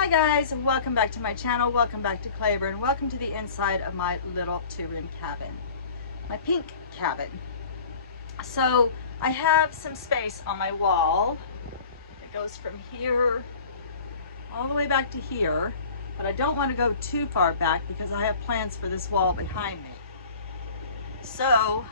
Hi guys, welcome back to my channel, welcome back to Claiborne, welcome to the inside of my little two-room cabin, my pink cabin. So I have some space on my wall. It goes from here all the way back to here, but I don't want to go too far back because I have plans for this wall behind me. So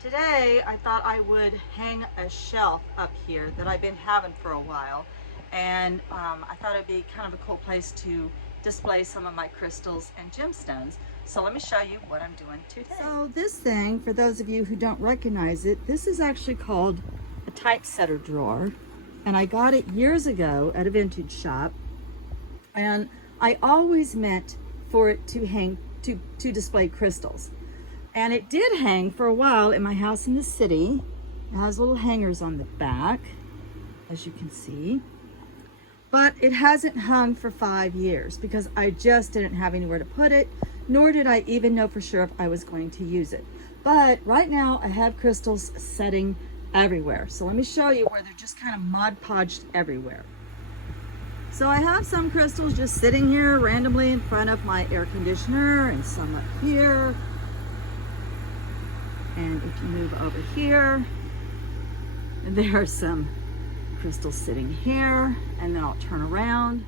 today I thought I would hang a shelf up here that I've been having for a while. And I thought it'd be kind of a cool place to display some of my crystals and gemstones. So let me show you what I'm doing today. So this thing, for those of you who don't recognize it, this is actually called a typesetter drawer. And I got it years ago at a vintage shop. And I always meant for it to hang, to display crystals. And it did hang for a while in my house in the city. It has little hangers on the back, as you can see. But it hasn't hung for 5 years because I just didn't have anywhere to put it, nor did I even know for sure if I was going to use it. But right now I have crystals setting everywhere. So let me show you where they're just kind of Mod Podged everywhere. So I have some crystals just sitting here randomly in front of my air conditioner, and some up here. And if you move over here, there are some crystals sitting here, and then I'll turn around.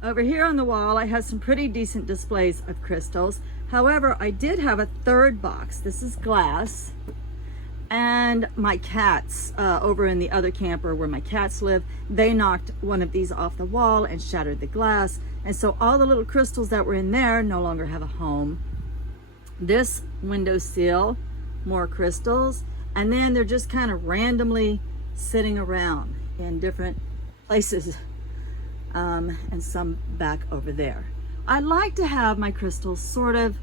Over here on the wall I have some pretty decent displays of crystals. However, I did have a third box. This is glass, and my cats over in the other camper where my cats live, they knocked one of these off the wall and shattered the glass, and so all the little crystals that were in there no longer have a home. This windowsill, more crystals, and then they're just kind of randomly sitting around in different places, and some back over there. I like to have my crystals sort of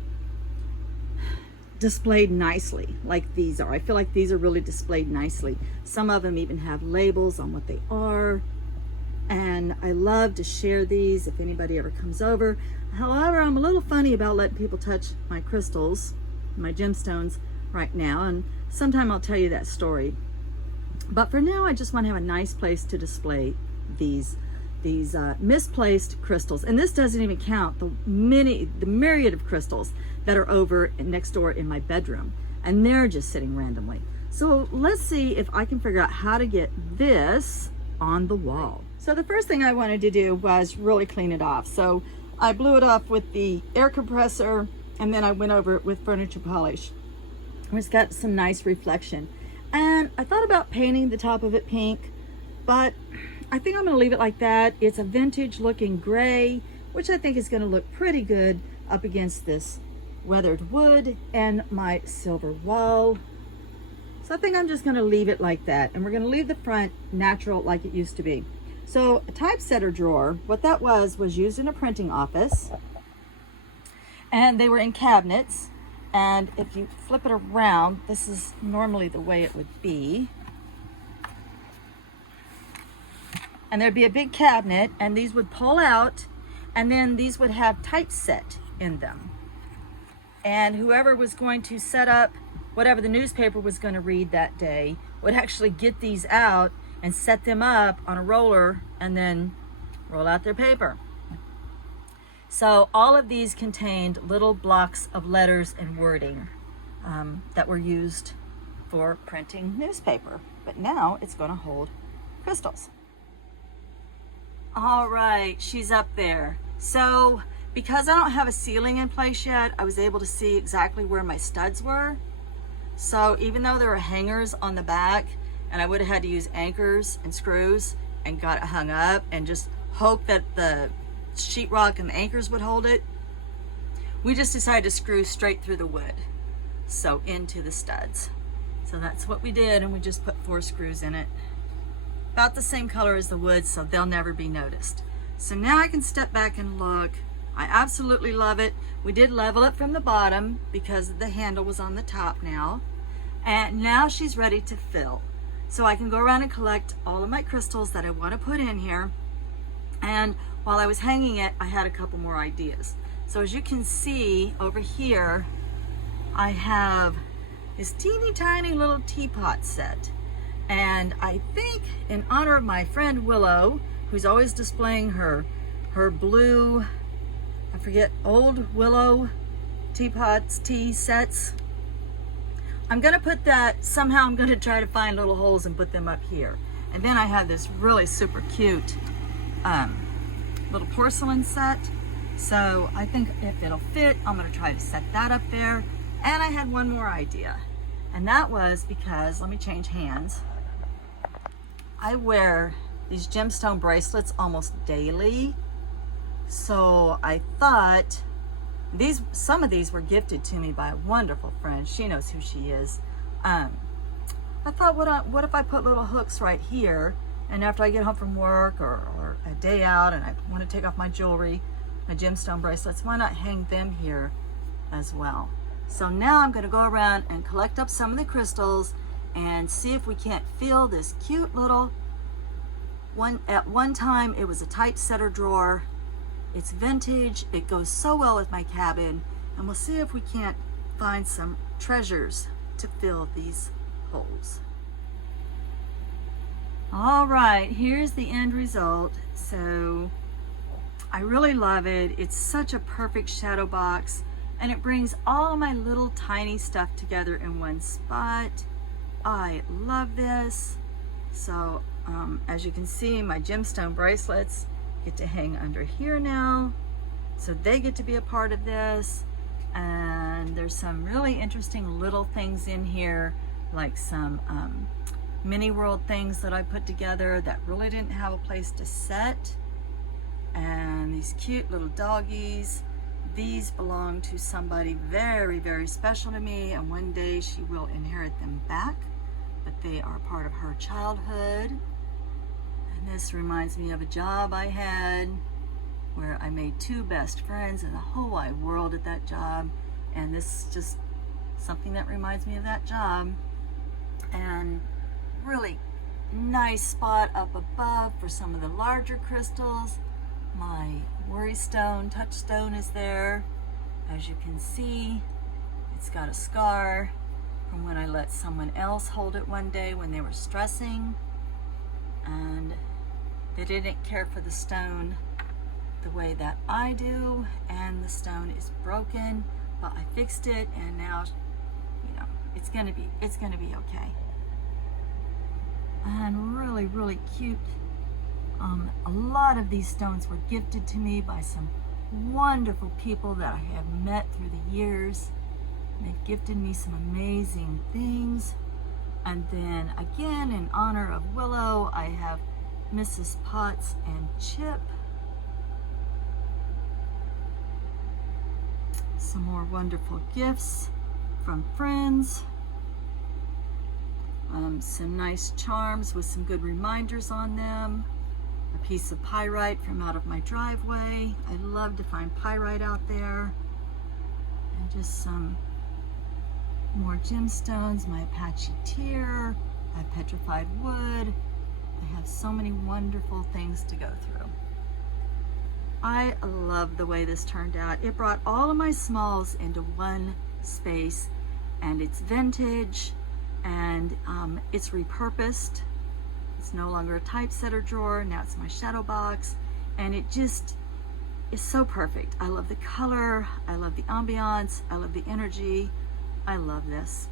displayed nicely like these are. I feel like these are really displayed nicely. Some of them even have labels on what they are, and I love to share these if anybody ever comes over. However, I'm a little funny about letting people touch my crystals, my gemstones right now, and sometime I'll tell you that story. But for now, I just want to have a nice place to display these misplaced crystals. And this doesn't even count the myriad of crystals that are over next door in my bedroom. And they're just sitting randomly. So let's see if I can figure out how to get this on the wall. So the first thing I wanted to do was really clean it off. So I blew it off with the air compressor, and then I went over it with furniture polish. It's got some nice reflection. And I thought about painting the top of it pink, but I think I'm going to leave it like that. It's a vintage looking gray, which I think is going to look pretty good up against this weathered wood and my silver wall. So I think I'm just going to leave it like that. And we're going to leave the front natural like it used to be. So a typesetter drawer, what that was used in a printing office. And they were in cabinets. And if you flip it around, this is normally the way it would be. And there'd be a big cabinet, and these would pull out, and then these would have typeset in them. And whoever was going to set up whatever the newspaper was going to read that day would actually get these out and set them up on a roller and then roll out their paper. So all of these contained little blocks of letters and wording that were used for printing newspaper. But now it's going to hold crystals. All right, she's up there. So because I don't have a ceiling in place yet, I was able to see exactly where my studs were. So even though there were hangers on the back, and I would have had to use anchors and screws and got it hung up and just hope that the sheetrock and the anchors would hold it, we just decided to screw straight through the wood, so into the studs. So that's what we did, and we just put 4 screws in it, about the same color as the wood, so they'll never be noticed. So now I can step back and look. I absolutely love it. We did level it from the bottom because the handle was on the top now, and now she's ready to fill. So I can go around and collect all of my crystals that I want to put in here. And while I was hanging it, I had a couple more ideas. So as you can see over here, I have this teeny tiny little teapot set. And I think in honor of my friend Willow, who's always displaying her blue, I forget, old willow teapots, tea sets. I'm gonna put that, somehow I'm gonna try to find little holes and put them up here. And then I have this really super cute little porcelain set. So I think if it'll fit, I'm gonna try to set that up there. And I had one more idea. And that was because, let me change hands. I wear these gemstone bracelets almost daily. So I thought, some of these were gifted to me by a wonderful friend. She knows who she is. I thought, what if I put little hooks right here, and after I get home from work or a day out and I want to take off my jewelry, my gemstone bracelets, why not hang them here as well? So now I'm going to go around and collect up some of the crystals and see if we can't fill this cute little one. At one time it was a typesetter drawer. It's vintage, it goes so well with my cabin, and we'll see if we can't find some treasures to fill these holes. All right, here's the end result. So I really love it. It's such a perfect shadow box, and it brings all of my little tiny stuff together in one spot. I love this. So as you can see, my gemstone bracelets get to hang under here now, so they get to be a part of this. And there's some really interesting little things in here, like some mini world things that I put together that really didn't have a place to set. And these cute little doggies, these belong to somebody very, very special to me, and one day she will inherit them back, but they are part of her childhood. And this reminds me of a job I had where I made 2 best friends in the whole wide world at that job, and this is just something that reminds me of that job. And really nice spot up above for some of the larger crystals. My worry stone, touchstone is there. As you can see, it's got a scar from when I let someone else hold it one day when they were stressing, and they didn't care for the stone the way that I do, and the stone is broken, but I fixed it, and now, you know, it's gonna be okay. And really, really cute. A lot of these stones were gifted to me by some wonderful people that I have met through the years. They've gifted me some amazing things. And then again, in honor of Willow, I have Mrs. Potts and Chip. Some more wonderful gifts from friends. Some nice charms with some good reminders on them. A piece of pyrite from out of my driveway. I love to find pyrite out there. And just some more gemstones, my Apache tear, my petrified wood. I have so many wonderful things to go through. I love the way this turned out. It brought all of my smalls into one space, and it's vintage, and it's repurposed. It's no longer a typesetter drawer, now it's my shadow box, and it just is so perfect. I love the color, I love the ambiance, I love the energy. I love this.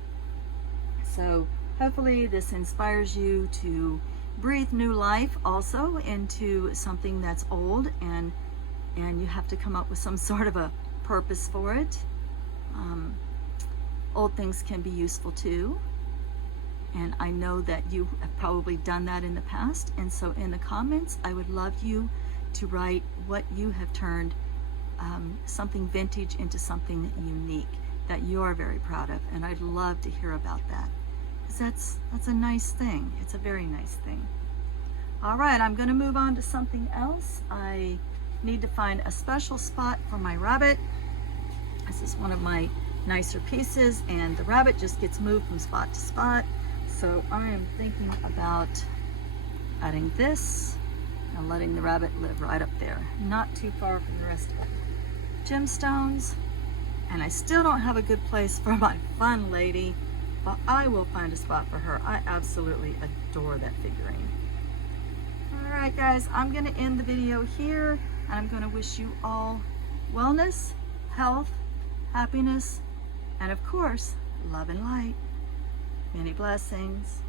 So hopefully this inspires you to breathe new life also into something that's old, and you have to come up with some sort of a purpose for it. Old things can be useful too, and I know that you have probably done that in the past, and so in the comments I would love you to write what you have turned something vintage into something unique that you're very proud of, and I'd love to hear about that, because that's a nice thing. It's a very nice thing. All right, I'm going to move on to something else. I need to find a special spot for my rabbit. This is one of my nicer pieces, and the rabbit just gets moved from spot to spot. So I am thinking about adding this and letting the rabbit live right up there, not too far from the rest of the gemstones. And I still don't have a good place for my fun lady, but I will find a spot for her. I absolutely adore that figurine. All All right, guys, I'm going to end the video here, and I'm going to wish you all wellness, health, happiness, and of course, love and light. Many blessings.